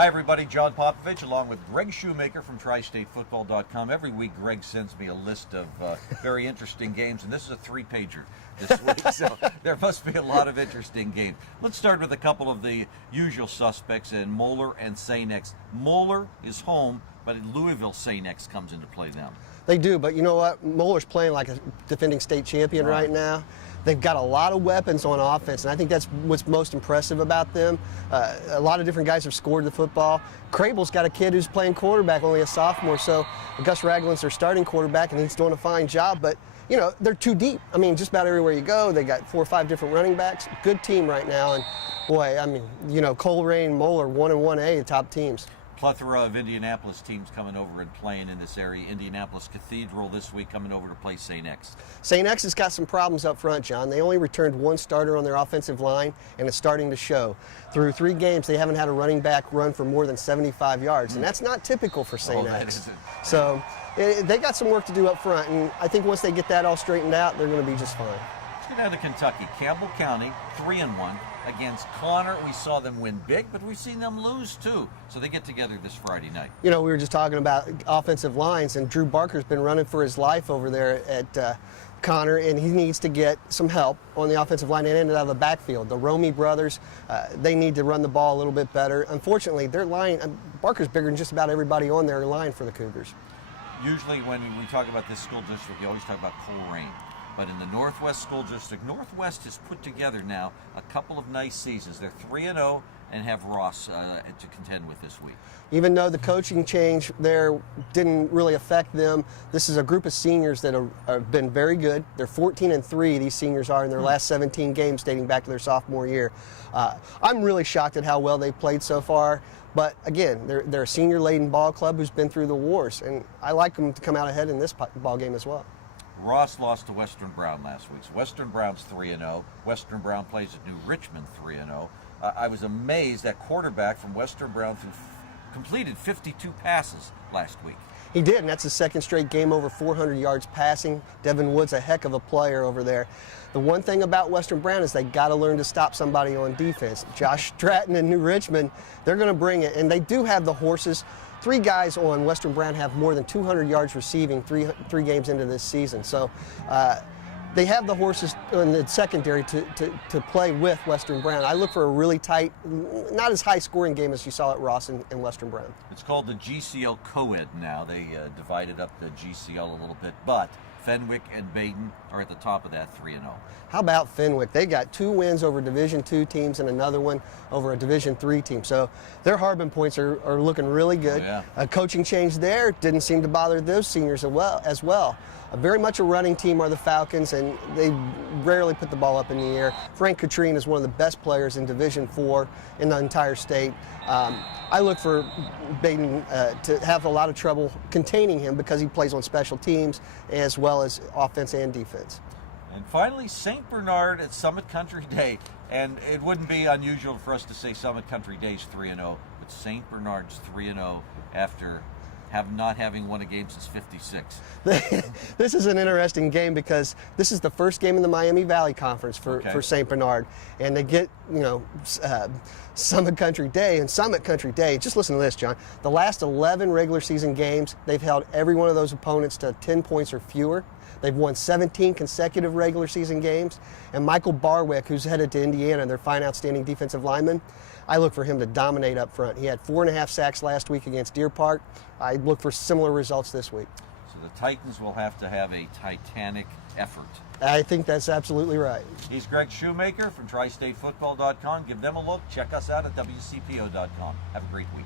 Hi, everybody. John Popovich along with Greg Shoemaker from TriStateFootball.com. Every week, Greg sends me a list of very interesting games, and this is a three-pager this week, so there must be a lot of interesting games. Let's start with a couple of the usual suspects in Moeller and St. X. Moeller is home, but in Louisville, St. X comes into play now. They do, but you know what? Moeller's playing like a defending state champion right now. They've got a lot of weapons on offense, and I think that's what's most impressive about them. A lot of different guys have scored the football. Crable's got a kid who's playing quarterback, only a sophomore, so Gus Ragland's their starting quarterback, and he's doing a fine job, but you know, they're too deep. I mean, just about everywhere you go, they got 4 or 5 different running backs. Good team right now, and boy, I mean, you know, Coleraine, Moeller, 1 and 1A, the top teams. Plethora of Indianapolis teams coming over and playing in this area. Indianapolis Cathedral this week coming over to play St. X. St. X has got some problems up front, John. They only returned 1 starter on their offensive line, and it's starting to show. Through 3 games, they haven't had a running back run for more than 75 yards, and that's not typical for St. X. So they got some work to do up front, and I think once they get that all straightened out, they're going to be just fine. Let's get down to Kentucky. Campbell County, 3-1. Against Connor, we saw them win big, but we've seen them lose too. So they get together this Friday night. You know, we were just talking about offensive lines, and Drew Barker's been running for his life over there at Connor, and he needs to get some help on the offensive line and out of the backfield. The Romy brothers, they need to run the ball a little bit better. Unfortunately, their line, Barker's bigger than just about everybody on their line for the Cougars. Usually when we talk about this school district, we always talk about Coleraine. But in the Northwest School District, Northwest has put together now a couple of nice seasons. They're 3-0 and have Ross to contend with this week. Even though the coaching change there didn't really affect them, this is a group of seniors that have been very good. They're 14-3, these seniors are, in their last 17 games dating back to their sophomore year. I'm really shocked at how well they've played so far. But again, they're a senior-laden ball club who's been through the wars, and I like them to come out ahead in this ball game as well. Ross lost to Western Brown last week. So Western Brown's 3-0. Western Brown plays at New Richmond 3-0. I was amazed that quarterback from Western Brown completed 52 passes last week. He did, and that's his second straight game over 400 yards passing. Devin Wood's a heck of a player over there. The one thing about Western Brown is they got to learn to stop somebody on defense. Josh Stratton and New Richmond, they're going to bring it, and they do have the horses. 3 guys on Western Brown have more than 200 yards receiving three games into this season. So they have the horses in the secondary to play with Western Brown. I look for a really tight, not as high scoring game as you saw at Ross and Western Brown. It's called the GCL Co-Ed now. They divided up the GCL a little bit, but Fenwick and Baden are at the top of that 3-0. How about Fenwick? They got 2 wins over Division II teams and another one over a Division III team. So their Harbin points are looking really good. Oh, yeah. A coaching change there didn't seem to bother those seniors as well. Very much a running team are the Falcons, and they rarely put the ball up in the air. Frank Katrine is one of the best players in Division IV in the entire state. I look for Baden to have a lot of trouble containing him because he plays on special teams as well as offense and defense. And finally, St. Bernard at Summit Country Day. And it wouldn't be unusual for us to say Summit Country Day's 3-0, but St. Bernard's 3-0 after not having won a game since ¡56. This is an interesting game because this is the first game in the Miami Valley Conference for St. Bernard, and they get, you know, Summit Country Day. And Summit Country Day, just listen to this, John. The last 11 regular season games, they've held every one of those opponents to 10 points or fewer. They've won 17 consecutive regular season games. And Michael Barwick, who's headed to Indiana, their fine, outstanding defensive lineman, I look for him to dominate up front. He had 4.5 sacks last week against Deer Park. I look for similar results this week. So the Titans will have to have a titanic effort. I think that's absolutely right. He's Greg Shoemaker from TriStateFootball.com. Give them a look. Check us out at WCPO.com. Have a great week.